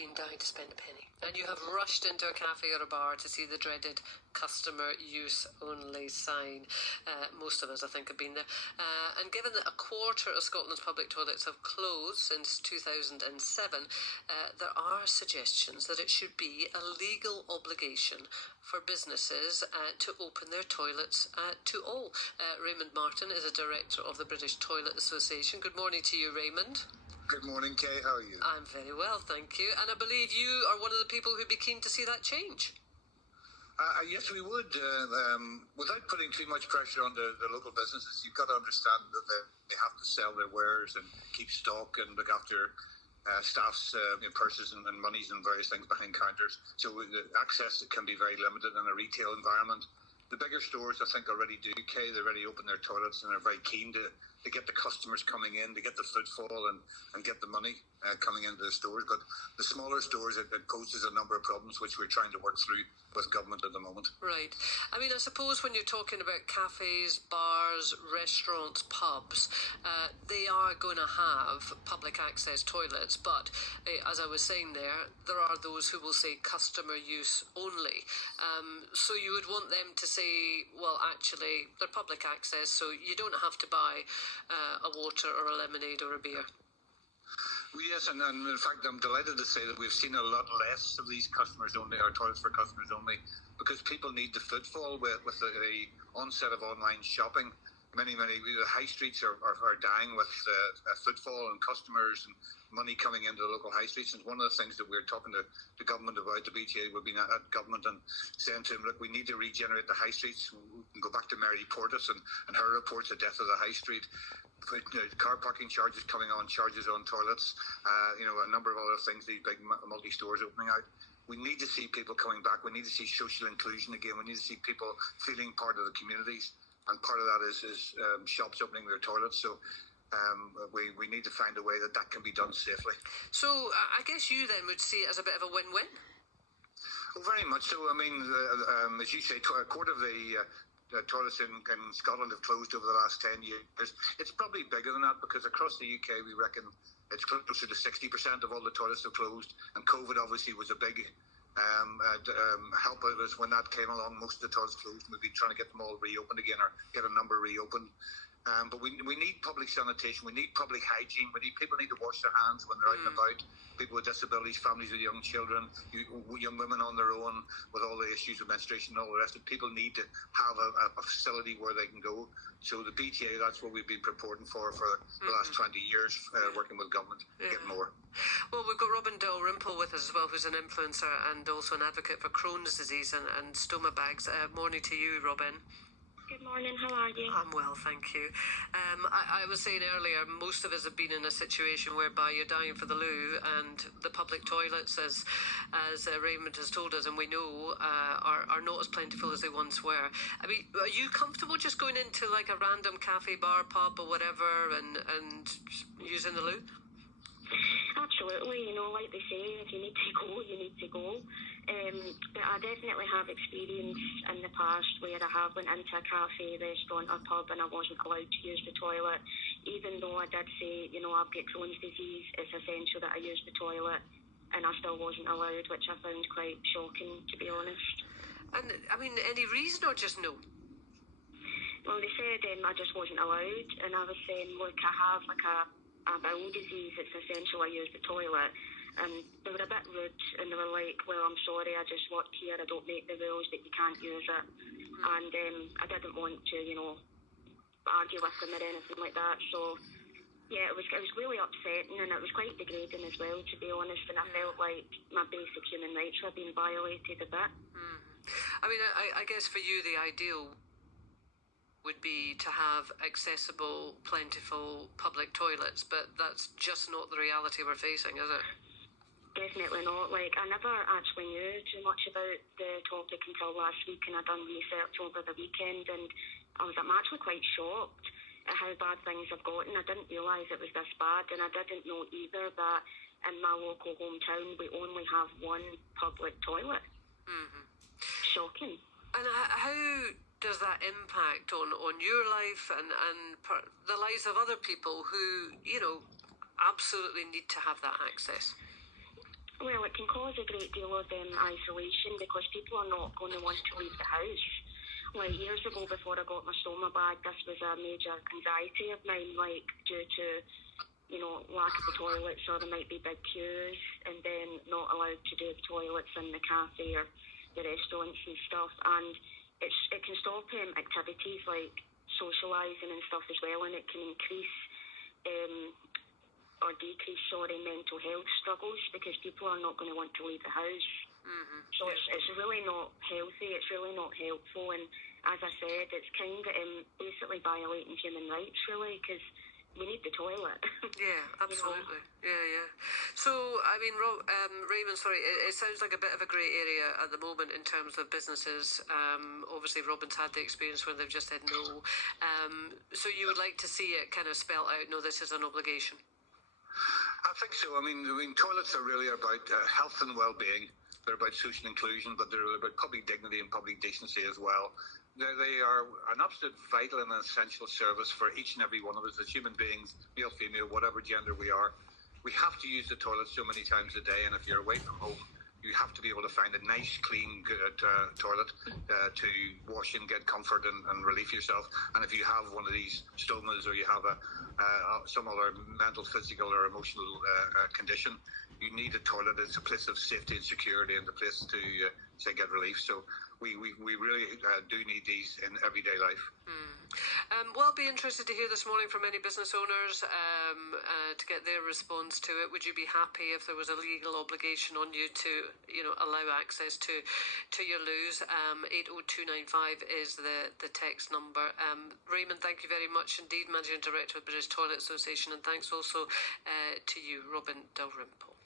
been dying to spend a penny, and you have rushed into a cafe or a bar to see the dreaded customer use only sign. Most of us, I think, have been there. And given that a quarter of Scotland's public toilets have closed since 2007, there are suggestions that it should be a legal obligation for businesses to open their toilets to all. Raymond Martin is a director of the British Toilet Association. Good morning to you, Raymond. Good morning, Kay. How are you? I'm very well, thank you. And I believe you are one of the people who'd be keen to see that change. Yes, we would. Without putting too much pressure on the local businesses, you've got to understand that they have to sell their wares and keep stock and look after staff's purses and monies and various things behind counters. So the access can be very limited in a retail environment. The bigger stores, I think, already do, Kay. They already open their toilets and are very keen to get the customers coming in, to get the footfall and get the money coming into the stores. But the smaller stores, it poses a number of problems which we're trying to work through with government at the moment. Right. I mean, I suppose when you're talking about cafes, bars, restaurants, pubs, they are going to have public access toilets. But as I was saying there are those who will say customer use only. So you would want them to say, well, actually, they're public access, so you don't have to buy a water or a lemonade or a beer. Yes, and in fact, I'm delighted to say that we've seen a lot less of these customers only, or toilets for customers only, because people need the footfall with the onset of online shopping. Many, the high streets are dying with footfall and customers and money coming into the local high streets. And one of the things that we're talking to the government about, the BTA, we've been at government and saying to them, look, we need to regenerate the high streets. We can go back to Mary Portas and her reports, the death of the high street. Car parking charges coming on, charges on toilets, a number of other things, these big multi-stores opening out. We need to see people coming back. We need to see social inclusion again. We need to see people feeling part of the communities. And part of that is shops opening their toilets. So we need to find a way that can be done safely. So I guess you then would see it as a bit of a win-win? Well, very much so. I mean, as you say, a quarter of the toilets in Scotland have closed over the last 10 years. It's probably bigger than that because across the UK we reckon it's closer to 60% of all the toilets have closed, and COVID obviously was a big help out us when that came along. Most of the toilets closed, and we've been trying to get them all reopened again or get a number reopened. But we need public sanitation, we need public hygiene, people need to wash their hands when they're out and about. People with disabilities, families with young children, young women on their own with all the issues of menstruation and all the rest of it. People need to have a facility where they can go. So the BTA, that's what we've been purporting for the last 20 years, working with government to get more. Well, we've got Robin Dalrymple with us as well, who's an influencer and also an advocate for Crohn's disease and stoma bags. Morning to you, Robin. Good morning, how are you? I'm well, thank you. I was saying earlier, most of us have been in a situation whereby you're dying for the loo, and the public toilets, as Raymond has told us, and we know, are not as plentiful as they once were. I mean, are you comfortable just going into like a random cafe, bar, pub or whatever and using the loo? Absolutely, like they say, if you need to go, you need to go. But I definitely have experience in the past where I have went into a cafe, restaurant or pub and I wasn't allowed to use the toilet. Even though I did say, I've got Crohn's disease, it's essential that I use the toilet, and I still wasn't allowed, which I found quite shocking, to be honest. And, I mean, any reason or just no? Well, they said I just wasn't allowed, and I was saying, look, I have like a bowel disease, it's essential I use the toilet. And they were a bit rude, and they were like, well, I'm sorry, I just work here, I don't make the rules that you can't use it. And I didn't want to, argue with them or anything like that. So, yeah, it was really upsetting, and it was quite degrading as well, to be honest, and I felt like my basic human rights were being violated a bit. I mean, I guess for you the ideal would be to have accessible, plentiful public toilets, but that's just not the reality we're facing, is it? Definitely not. Like, I never actually knew too much about the topic until last week, and I'd done research over the weekend, and I'm actually quite shocked at how bad things have gotten. I didn't realise it was this bad, and I didn't know either that in my local hometown we only have one public toilet. Shocking. And how does that impact on your life and the lives of other people who, absolutely need to have that access? Well, it can cause a great deal of isolation because people are not going to want to leave the house. Like years ago, before I got my stoma bag, this was a major anxiety of mine, like due to, you know, lack of the toilets, or there might be big queues, and then not allowed to do the toilets in the cafe or the restaurants and stuff. And it can stop activities like socialising and stuff as well, and it can increase or decrease, mental health struggles because people are not going to want to leave the house. Mm-hmm. So it's really not healthy, it's really not helpful, and as I said, it's kind of basically violating human rights, really, because we need the toilet. Yeah, absolutely. You know? Yeah. So, I mean, Raymond, sorry, it sounds like a bit of a grey area at the moment in terms of businesses. Obviously, Robin's had the experience when they've just said no. So you would like to see it kind of spelt out, no, this is an obligation? I think so. I mean, toilets are really about health and well-being. They're about social inclusion, but they're about public dignity and public decency as well. They are an absolute vital and essential service for each and every one of us as human beings, male, female, whatever gender we are. We have to use the toilet so many times a day, and if you're away from home, you have to be able to find a nice, clean, good toilet to wash and get comfort and relief yourself. And if you have one of these stomas, or you have some other mental, physical, or emotional condition, you need a toilet. It's a place of safety and security, and a place to say get relief. So we really do need these in everyday life. Well, I'll be interested to hear this morning from any business owners to get their response to it. Would you be happy if there was a legal obligation on you to, you know, allow access to your loos? 80295 is the text number. Raymond, thank you very much indeed, Managing Director of the British Toilet Association, and thanks also to you, Robin Dalrymple.